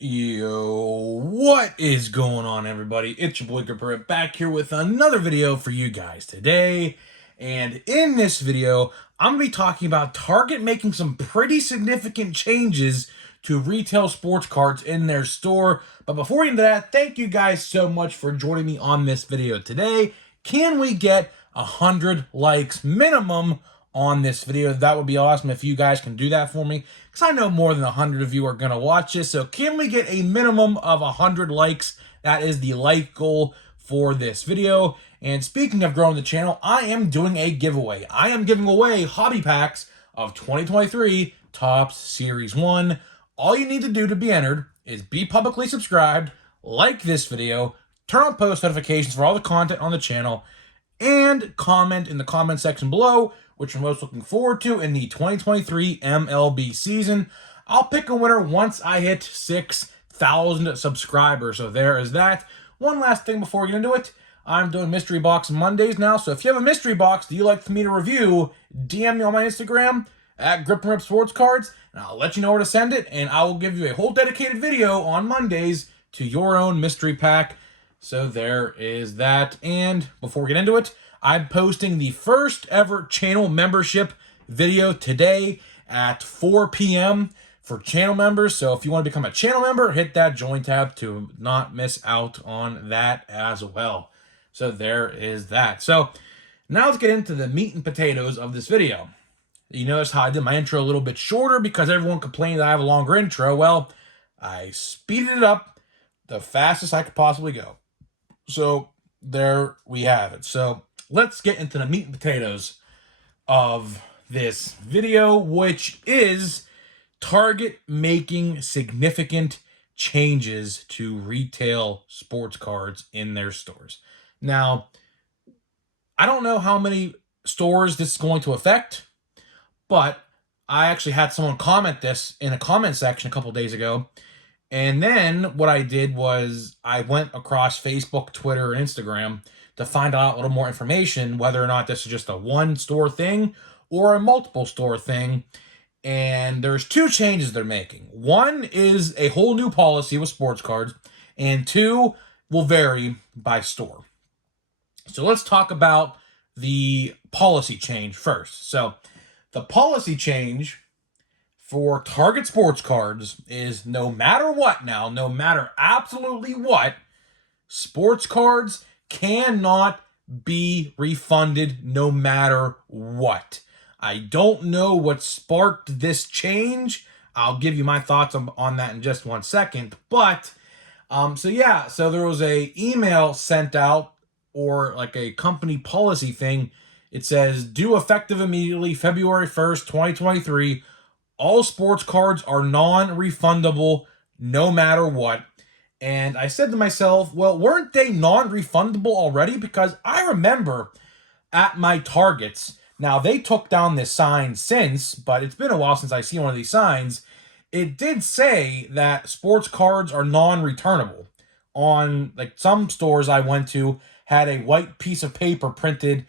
Yo, what is going on, everybody? It's your boy Gripper back here with another video for you guys today. And in this video, I'm going to be talking about Target making some pretty significant changes to retail sports cards in their store. But before we get into that, thank you guys so much for joining me on this video today. Can we get 100 likes minimum on this video? That would be awesome if you guys can do that for me, because I know more than 100 of you are going to watch this. So can we get a minimum of 100 likes? That is the like goal for this video. And speaking of growing the channel, I am doing a giveaway. I am giving away hobby packs of 2023 Topps Series 1. All you need to do to be entered is be publicly subscribed, like this video, turn on post notifications for all the content on the channel, and comment in the comment section below which I'm most looking forward to in the 2023 MLB season. I'll pick a winner once I hit 6,000 subscribers. So there is that. One last thing before we get into it. I'm doing Mystery Box Mondays now. So if you have a mystery box that you'd like for me to review, DM me on my Instagram at Grip Sports Cards, and I'll let you know where to send it. And I will give you a whole dedicated video on Mondays to your own mystery pack. So there is that. And before we get into it, I'm posting the first ever channel membership video today at 4 p.m. for channel members. So if you want to become a channel member, hit that join tab to not miss out on that as well. So there is that. So now let's get into the meat and potatoes of this video. You notice how I did my intro a little bit shorter because everyone complained that I have a longer intro. Well, I speeded it up the fastest I could possibly go. So there we have it. So let's get into the meat and potatoes of this video, which is Target making significant changes to retail sports cards in their stores. Now, I don't know how many stores this is going to affect, but I actually had someone comment this in a comment section a couple days ago. And then what I did was I went across Facebook, Twitter, and Instagram to find out a little more information, whether or not this is just a one store thing or a multiple store thing. And there's two changes they're making. One is a whole new policy with sports cards, and two will vary by store. So let's talk about the policy change first. So the policy change for Target sports cards is no matter what now, no matter absolutely what, sports cards cannot be refunded no matter what. I don't know what sparked this change. I'll give you my thoughts on that in just 1 second. But, so there was a email sent out, or like a company policy thing. It says, due effective immediately February 1st, 2023, all sports cards are non-refundable no matter what. And I said to myself, well, weren't they non-refundable already? Because I remember at my Targets, now they took down this sign since, but it's been a while since I've seen one of these signs. It did say that sports cards are non-returnable. On like some stores I went to had a white piece of paper printed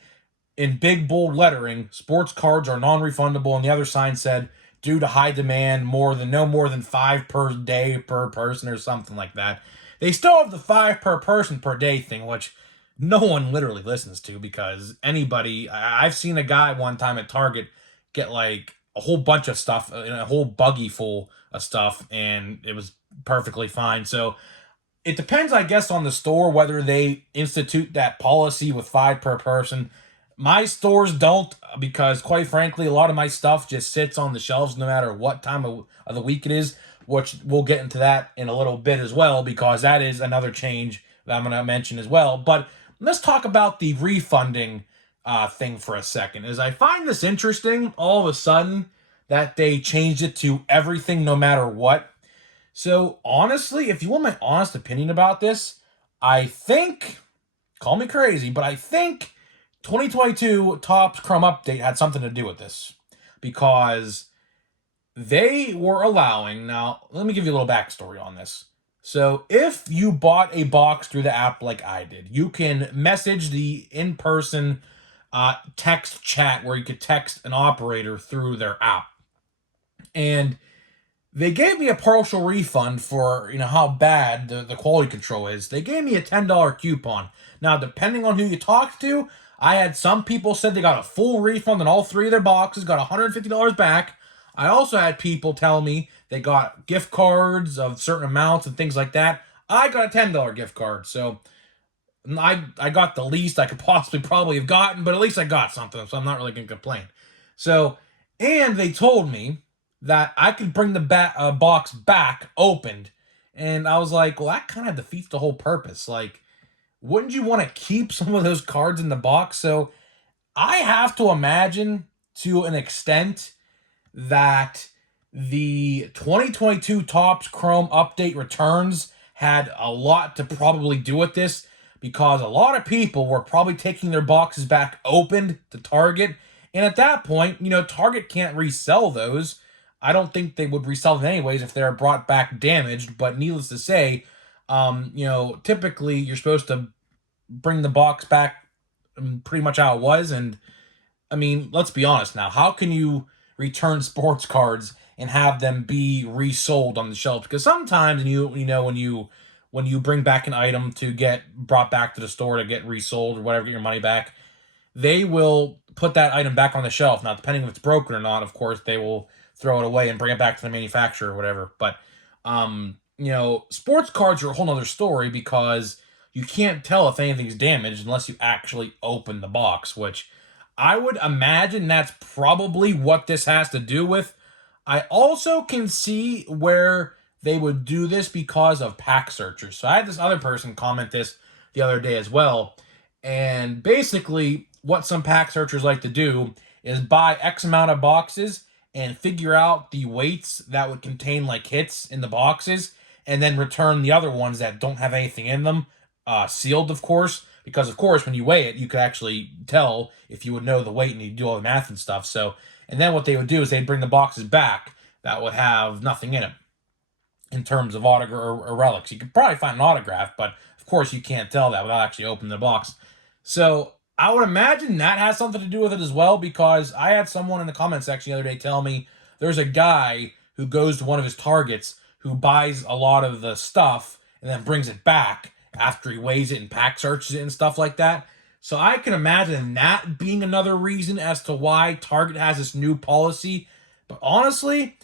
in big bold lettering, sports cards are non-refundable, and the other sign said, due to high demand, no more than 5 per day per person or something like that. They still have the 5 per person per day thing, which no one literally listens to, because I've seen a guy one time at Target get like a whole bunch of stuff, a whole buggy full of stuff, and it was perfectly fine. So it depends, I guess, on the store whether they institute that policy with 5 per person. My stores don't, because quite frankly, a lot of my stuff just sits on the shelves no matter what time of the week it is, which we'll get into that in a little bit as well, because that is another change that I'm going to mention as well. But let's talk about the refunding thing for a second. As I find this interesting, all of a sudden, that they changed it to everything no matter what. So honestly, if you want my honest opinion about this, I think, call me crazy, but I think 2022 Topps Chrome Update had something to do with this, because they were allowing, now let me give you a little backstory on this. So if you bought a box through the app like I did, you can message the in-person text chat where you could text an operator through their app. And They gave me a partial refund for, how bad the quality control is. They gave me a $10 coupon. Now, depending on who you talk to, I had some people said they got a full refund on all three of their boxes, got $150 back. I also had people tell me they got gift cards of certain amounts and things like that. I got a $10 gift card, so I got the least I could possibly probably have gotten, but at least I got something, so I'm not really gonna complain. So, and they told me that I could bring the box back opened, and I was like, well, that kind of defeats the whole purpose. Like, wouldn't you want to keep some of those cards in the box? So I have to imagine, to an extent, that the 2022 Topps Chrome update returns had a lot to probably do with this, because a lot of people were probably taking their boxes back opened to Target. And at that point, Target can't resell those. I don't think they would resell them anyways if they're brought back damaged. But needless to say, typically you're supposed to bring the box back pretty much how it was. And I mean, let's be honest now. How can you return sports cards and have them be resold on the shelf? Because sometimes when you bring back an item to get brought back to the store to get resold or whatever, get your money back, they will put that item back on the shelf. Now, depending if it's broken or not, of course, they will throw it away and bring it back to the manufacturer or whatever. But sports cards are a whole nother story, because you can't tell if anything's damaged unless you actually open the box, which I would imagine that's probably what this has to do with. I also can see where they would do this because of pack searchers. So I had this other person comment this the other day as well. And basically, what some pack searchers like to do is buy X amount of boxes and figure out the weights that would contain like hits in the boxes, and then return the other ones that don't have anything in them, sealed, of course. Because, of course, when you weigh it, you could actually tell if you would know the weight and you do all the math and stuff. So, and then what they would do is they'd bring the boxes back that would have nothing in them in terms of autograph or relics. You could probably find an autograph, but of course you can't tell that without actually opening the box. So I would imagine that has something to do with it as well, because I had someone in the comment section the other day tell me there's a guy who goes to one of his Targets who buys a lot of the stuff and then brings it back after he weighs it and pack searches it and stuff like that. So I can imagine that being another reason as to why Target has this new policy. But honestly,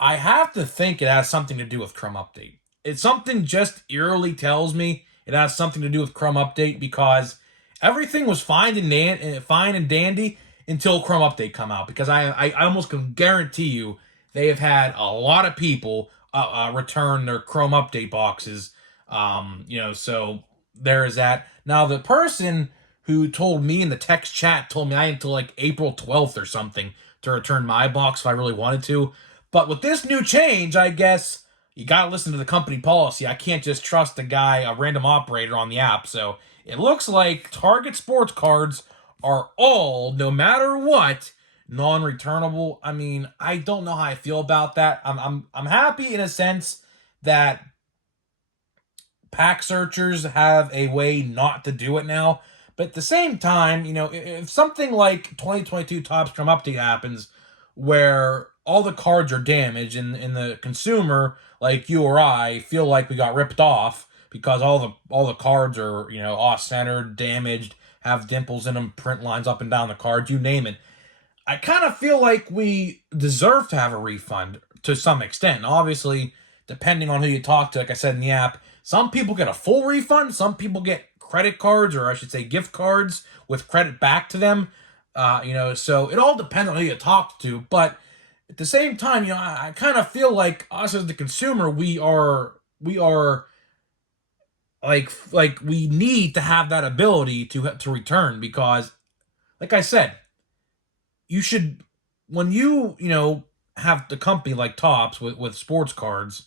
I have to think it has something to do with Chrome Update. It's something just eerily tells me it has something to do with Chrome Update, because everything was fine and dandy until Chrome Update come out. Because I almost can guarantee you they have had a lot of people return their Chrome Update boxes. So there is that. Now, the person who told me in the text chat told me I had until like April 12th or something to return my box if I really wanted to. But with this new change, I guess you gotta listen to the company policy. I can't just trust a random operator on the app. So it looks like Target sports cards are all, no matter what, non-returnable. I mean, I don't know how I feel about that. I'm happy in a sense that pack searchers have a way not to do it now. But at the same time, if something like 2022 Topps Chrome Update happens where all the cards are damaged and the consumer, like you or I, feel like we got ripped off because all the cards are, off-centered, damaged, have dimples in them, print lines up and down the cards, you name it. I kind of feel like we deserve to have a refund to some extent. And obviously, depending on who you talk to, like I said in the app, some people get a full refund, some people get credit cards, or I should say gift cards with credit back to them. So it all depends on who you talk to. But at the same time, I kind of feel like us as the consumer, we are like we need to have that ability to return, because, like I said, you should, when you have the company like Topps with sports cards,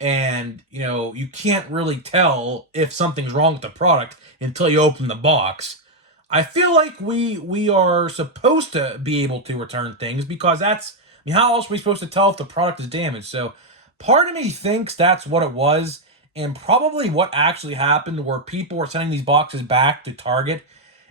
and you can't really tell if something's wrong with the product until you open the box. I feel like we are supposed to be able to return things, because how else are we supposed to tell if the product is damaged? So part of me thinks that's what it was, and probably what actually happened, where people were sending these boxes back to Target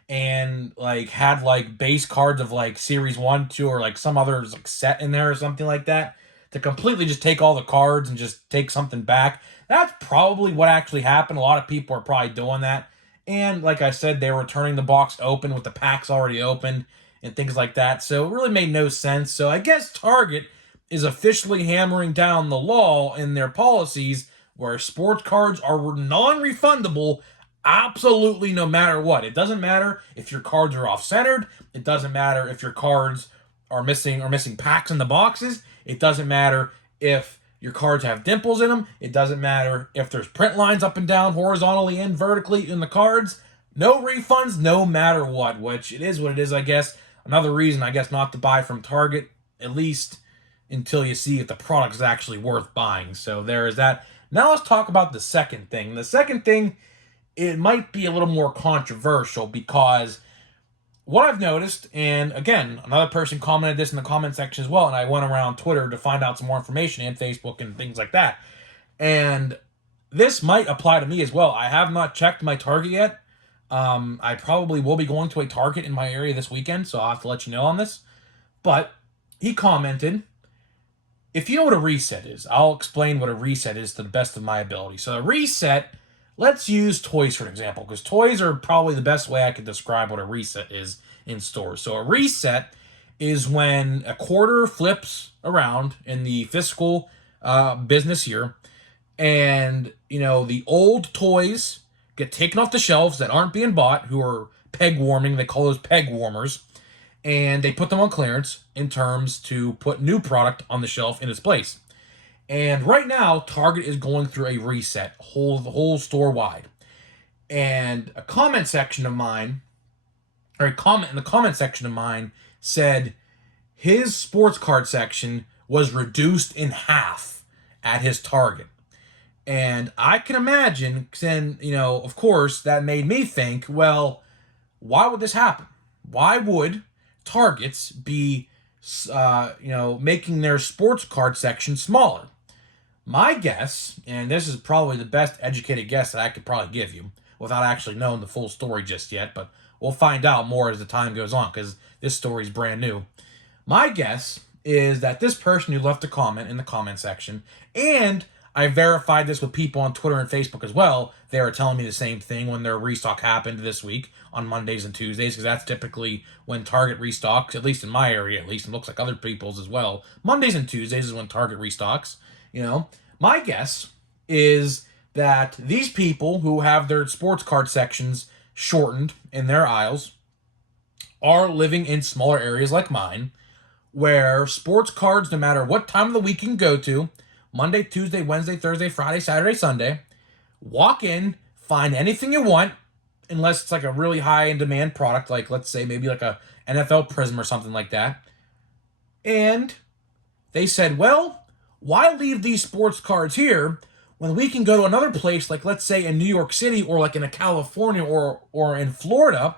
and like had like base cards of like series 1, 2, or like some others like set in there or something like that. to completely just take all the cards and just take something back. That's probably what actually happened. A lot of people are probably doing that. And like I said, they were turning the box open with the packs already opened and things like that. So it really made no sense. So I guess Target is officially hammering down the law in their policies where sports cards are non-refundable absolutely no matter what. It doesn't matter if your cards are off-centered. It doesn't matter if your cards are missing packs in the boxes. It doesn't matter if your cards have dimples in them. It doesn't matter if there's print lines up and down, horizontally and vertically in the cards. No refunds, no matter what, which it is what it is, I guess. Another reason, I guess, not to buy from Target, at least until you see if the product is actually worth buying. So there is that. Now let's talk about the second thing. The second thing, it might be a little more controversial because what I've noticed, and again, another person commented this in the comment section as well, and I went around Twitter to find out some more information and Facebook and things like that. And this might apply to me as well. I have not checked my Target yet. I probably will be going to a Target in my area this weekend, so I'll have to let you know on this. But he commented, if you know what a reset is, I'll explain what a reset is to the best of my ability. So a reset, let's use toys for an example, because toys are probably the best way I could describe what a reset is in stores. So a reset is when a quarter flips around in the fiscal business year, and the old toys get taken off the shelves that aren't being bought, who are peg warming. They call those peg warmers, and they put them on clearance in terms to put new product on the shelf in its place. And right now, Target is going through a reset, the whole store wide. And a comment section of mine, or a comment in the comment section of mine, said his sports card section was reduced in half at his Target. And I can imagine, then, of course, that made me think, well, why would this happen? Why would Targets be, making their sports card section smaller? My guess, and this is probably the best educated guess that I could probably give you without actually knowing the full story just yet, but we'll find out more as the time goes on because this story is brand new. My guess is that this person who left a comment in the comment section, and I verified this with people on Twitter and Facebook as well, they were telling me the same thing when their restock happened this week on Mondays and Tuesdays, because that's typically when Target restocks, at least in my area, at least, and looks like other people's as well. Mondays and Tuesdays is when Target restocks. My guess is that these people who have their sports card sections shortened in their aisles are living in smaller areas like mine, where sports cards, no matter what time of the week you can go to, Monday, Tuesday, Wednesday, Thursday, Friday, Saturday, Sunday, walk in, find anything you want, unless it's like a really high in demand product, like let's say maybe like a NFL Prism or something like that. And they said, well, why leave these sports cards here when we can go to another place, like let's say in New York City or like in a California or in Florida,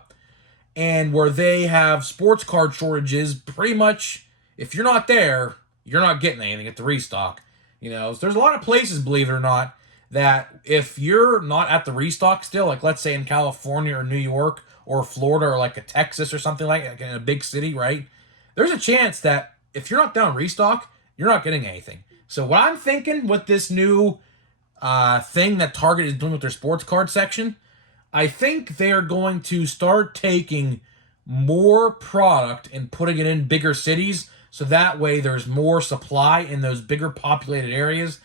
and where they have sports card shortages pretty much, if you're not there, you're not getting anything at the restock. There's a lot of places, believe it or not, that if you're not at the restock still, like let's say in California or New York or Florida or like a Texas or something like in a big city, right? There's a chance that if you're not down restock, you're not getting anything. So what I'm thinking with this new thing that Target is doing with their sports card section, I think they're going to start taking more product and putting it in bigger cities, so that way there's more supply in those bigger populated areas.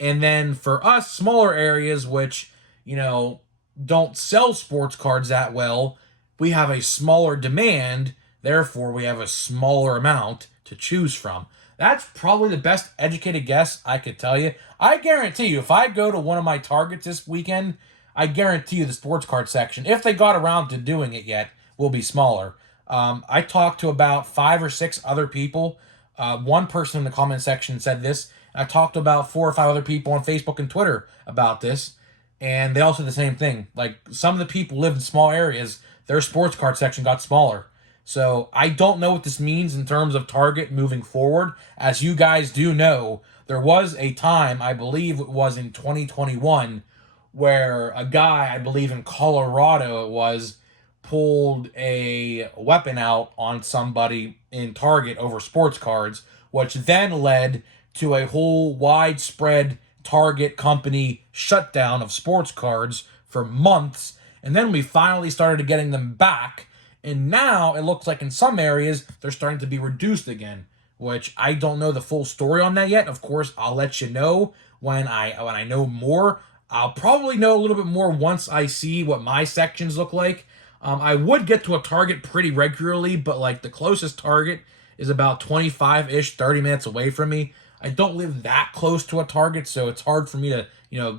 And then for us smaller areas, which, don't sell sports cards that well, we have a smaller demand, therefore we have a smaller amount to choose from. That's probably the best educated guess I could tell you. I guarantee you, if I go to one of my Targets this weekend, I guarantee you the sports card section, if they got around to doing it yet, will be smaller. I talked to about 5 or 6 other people. One person in the comment section said this. I talked to about 4 or 5 other people on Facebook and Twitter about this, and they all said the same thing. Like, some of the people live in small areas, their sports card section got smaller. So I don't know what this means in terms of Target moving forward. As you guys do know, there was a time, I believe it was in 2021, where a guy, I believe in Colorado it was, pulled a weapon out on somebody in Target over sports cards, which then led to a whole widespread Target company shutdown of sports cards for months, and then we finally started getting them back, and now it looks like in some areas they're starting to be reduced again, which I don't know the full story on that yet. Of course, I'll let you know when I know more. I'll probably know a little bit more once I see what my sections look like. I would get to a Target pretty regularly, but like the closest Target is about 25-ish, 30 minutes away from me. I don't live that close to a Target, so it's hard for me to,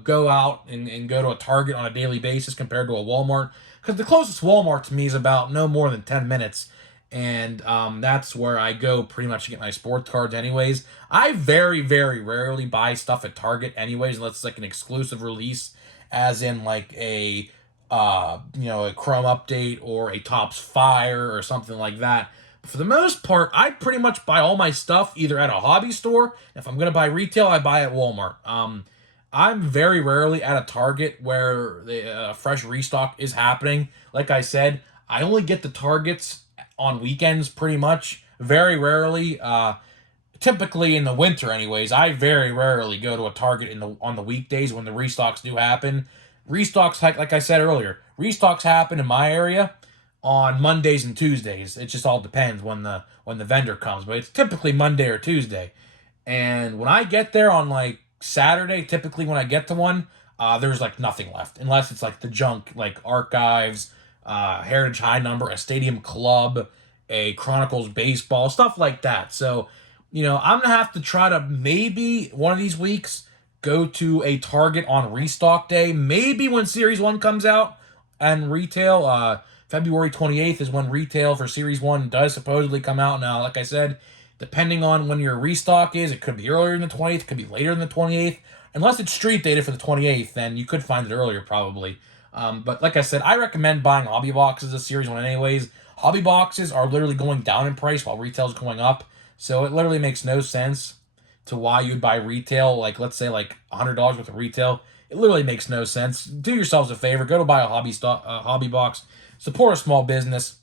go out and go to a Target on a daily basis compared to a Walmart. Because the closest Walmart to me is about no more than 10 minutes. And that's where I go pretty much to get my sports cards anyways. I very, very rarely buy stuff at Target anyways, unless it's like an exclusive release, as in like a Chrome update or a Topps Fire or something like that. For the most part, I pretty much buy all my stuff either at a hobby store. If I'm going to buy retail, I buy at Walmart. I'm very rarely at a Target where the fresh restock is happening. Like I said, I only get the Targets on weekends pretty much. Very rarely. Typically in the winter anyways, I very rarely go to a Target on the weekdays when the restocks do happen. Restocks, like I said earlier, restocks happen in my area on Mondays and Tuesdays. It just all depends when the vendor comes, but it's typically Monday or Tuesday. And when I get there on like Saturday, typically when I get to one, there's like nothing left, unless it's like the junk, like Archives, Heritage High Number, a Stadium Club, a Chronicles Baseball, stuff like that. So, I'm gonna have to try to maybe one of these weeks go to a Target on restock day. Maybe when Series 1 comes out and retail. February 28th is when retail for Series 1 does supposedly come out. Now, like I said, depending on when your restock is, it could be earlier than the 28th, it could be later than the 28th. Unless it's street dated for the 28th, then you could find it earlier probably. But like I said, I recommend buying hobby boxes of Series 1 anyways. Hobby boxes are literally going down in price while retail's going up. So it literally makes no sense to why you'd buy retail, like let's say like $100 worth of retail. It literally makes no sense. Do yourselves a favor, go to buy a hobby box, support a small business,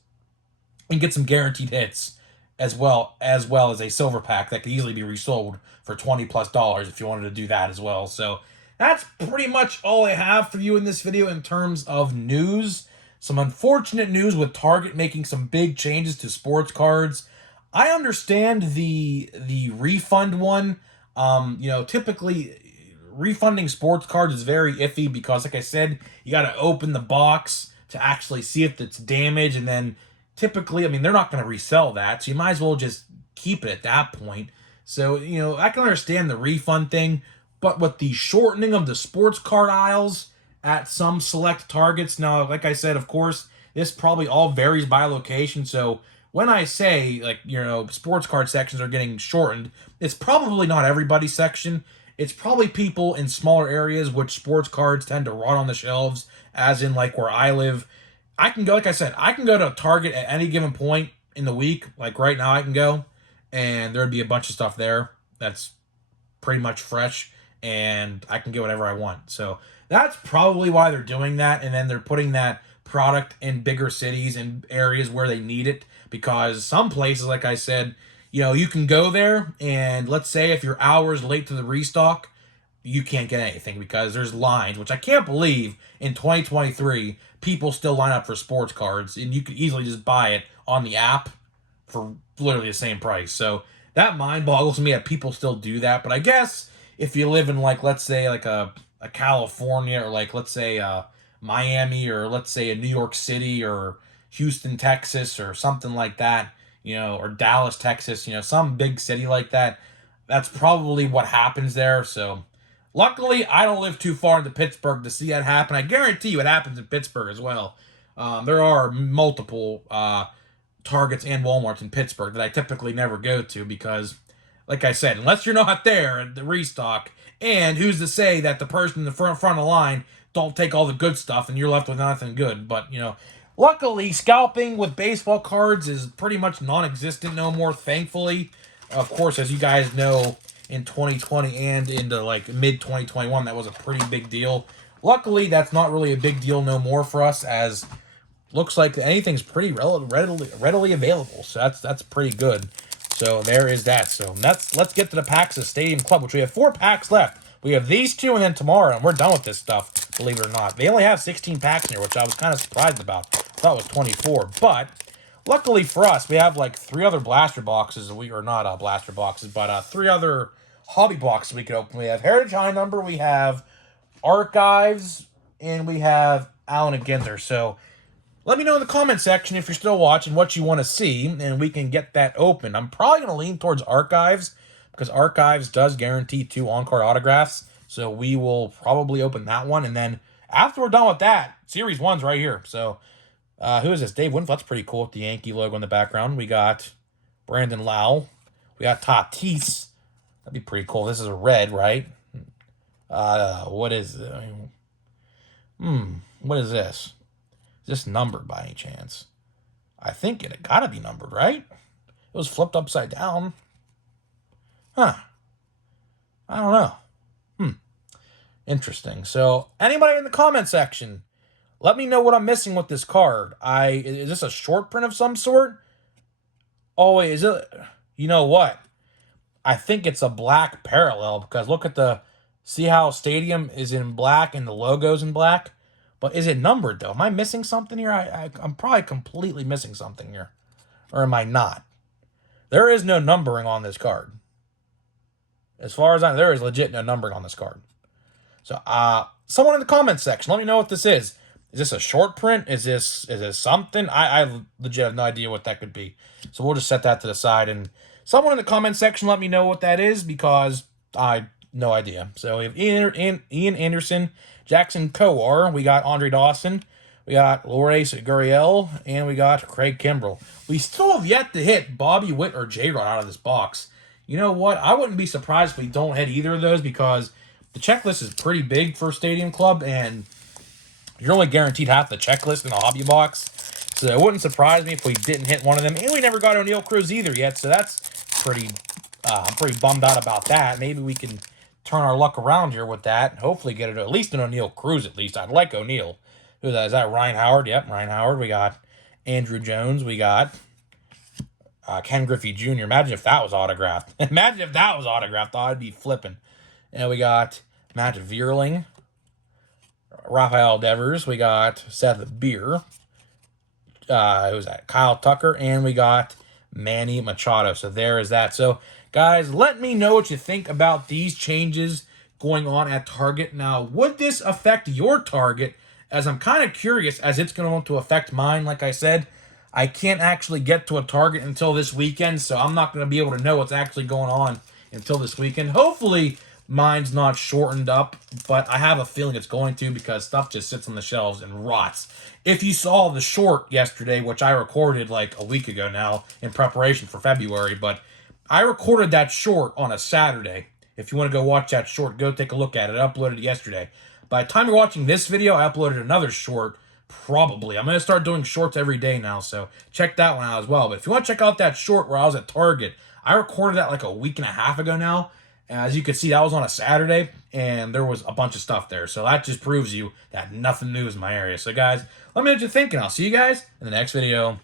and get some guaranteed hits as well as a silver pack that could easily be resold for $20+ if you wanted to do that as well. So that's pretty much all I have for you in this video in terms of news. Some unfortunate news with Target making some big changes to sports cards. I understand the refund one. Typically refunding sports cards is very iffy because, like I said, you got to open the box to actually see if it's damaged, and then typically, they're not going to resell that, so you might as well just keep it at that point. So, I can understand the refund thing, but with the shortening of the sports card aisles at some select Targets, now, like I said, of course, this probably all varies by location, so when I say, sports card sections are getting shortened, it's probably not everybody's section. It's probably people in smaller areas which sports cards tend to rot on the shelves, as in like where I live. I can go, like I said, I can go to Target at any given point in the week. Like right now I can go, and there'd be a bunch of stuff there that's pretty much fresh, and I can get whatever I want. So that's probably why they're doing that, and then they're putting that product in bigger cities and areas where they need it, because some places, like I said, you can go there, and let's say if you're hours late to the restock, you can't get anything because there's lines, which I can't believe in 2023 people still line up for sports cards, and you could easily just buy it on the app for literally the same price. So that mind boggles me that people still do that. But I guess if you live in, like, let's say like a California, or like let's say Miami, or let's say a New York City, or Houston, Texas, or something like that, or Dallas, Texas, some big city like that, that's probably what happens there. So luckily, I don't live too far into Pittsburgh to see that happen. I guarantee you it happens in Pittsburgh as well. There are multiple Targets and Walmarts in Pittsburgh that I typically never go to because, like I said, unless you're not there at the restock, and who's to say that the person in the front of the line don't take all the good stuff and you're left with nothing good. But, luckily, scalping with baseball cards is pretty much non-existent no more, thankfully. Of course, as you guys know, in 2020 and into like mid-2021, that was a pretty big deal. Luckily, that's not really a big deal no more for us, as looks like anything's pretty readily available. So that's pretty good. So there is that. So let's get to the packs of Stadium Club, which we have 4 packs left. We have these 2 and then tomorrow, and we're done with this stuff, believe it or not. They only have 16 packs in here, which I was kind of surprised about. I thought it was 24, but luckily for us, we have like 3 other blaster boxes. We are not blaster boxes, but 3 other hobby boxes we could open. We have Heritage High Number, we have Archives, and we have Allen and Ginter. So let me know in the comment section if you're still watching what you want to see, and we can get that open. I'm probably going to lean towards Archives, because Archives does guarantee 2 on-card autographs. So we will probably open that one. And then after we're done with that, Series 1's right here. So who is this? Dave Winfield. That's pretty cool with the Yankee logo in the background. We got Brandon Lau. We got Tatis. That'd be pretty cool. This is a red, right? What is it? What is this? Is this numbered by any chance? I think it gotta be numbered, right? It was flipped upside down. Huh. I don't know. Interesting. So, anybody in the comment section, let me know what I'm missing with this card. Is this a short print of some sort? Oh, wait, is it? You know what? I think it's a black parallel, because look at see how Stadium is in black and the logo's in black? But is it numbered, though? Am I missing something here? I'm probably completely missing something here. Or am I not? There is no numbering on this card. As far as I know, there is legit no numbering on this card. So, someone in the comments section, let me know what this is. Is this a short print? Is this something? I legit have no idea what that could be. So we'll just set that to the side. And someone in the comment section, let me know what that is, because I no idea. So we have Ian Anderson, Jackson Kowar. We got Andre Dawson. We got Lourdes Gurriel. And we got Craig Kimbrell. We still have yet to hit Bobby Witt or J-Rod out of this box. You know what? I wouldn't be surprised if we don't hit either of those, because the checklist is pretty big for Stadium Club, and you're only guaranteed half the checklist in a hobby box. So it wouldn't surprise me if we didn't hit one of them. And we never got O'Neal Cruz either yet, so that's pretty... I'm pretty bummed out about that. Maybe we can turn our luck around here with that. Hopefully get it at least an O'Neal Cruz at least. I'd like O'Neal. Who's that? Is that Ryan Howard? Yep, Ryan Howard. We got Andrew Jones. We got Ken Griffey Jr. Imagine if that was autographed. Imagine if that was autographed. I'd be flipping. And we got Matt Vierling. Rafael Devers. We got Seth Beer. Who's that? Kyle Tucker. And we got Manny Machado. So there is that. So, guys, let me know what you think about these changes going on at Target. Now, would this affect your Target? As I'm kind of curious, as it's going to affect mine. Like I said, I can't actually get to a Target until this weekend, so I'm not going to be able to know what's actually going on until this weekend. Hopefully, mine's not shortened up, but I have a feeling it's going to, because stuff just sits on the shelves and rots. If you saw the short yesterday, which I recorded like a week ago now in preparation for February, but I recorded that short on a Saturday. If you want to go watch that short, go take a look at it. I uploaded it yesterday. By the time you're watching this video, I uploaded another short, probably. I'm going to start doing shorts every day now, so check that one out as well. But if you want to check out that short where I was at Target, I recorded that like a week and a half ago now. As you can see, that was on a Saturday, and there was a bunch of stuff there. So that just proves you that nothing new is in my area. So, guys, let me know what you think, and I'll see you guys in the next video.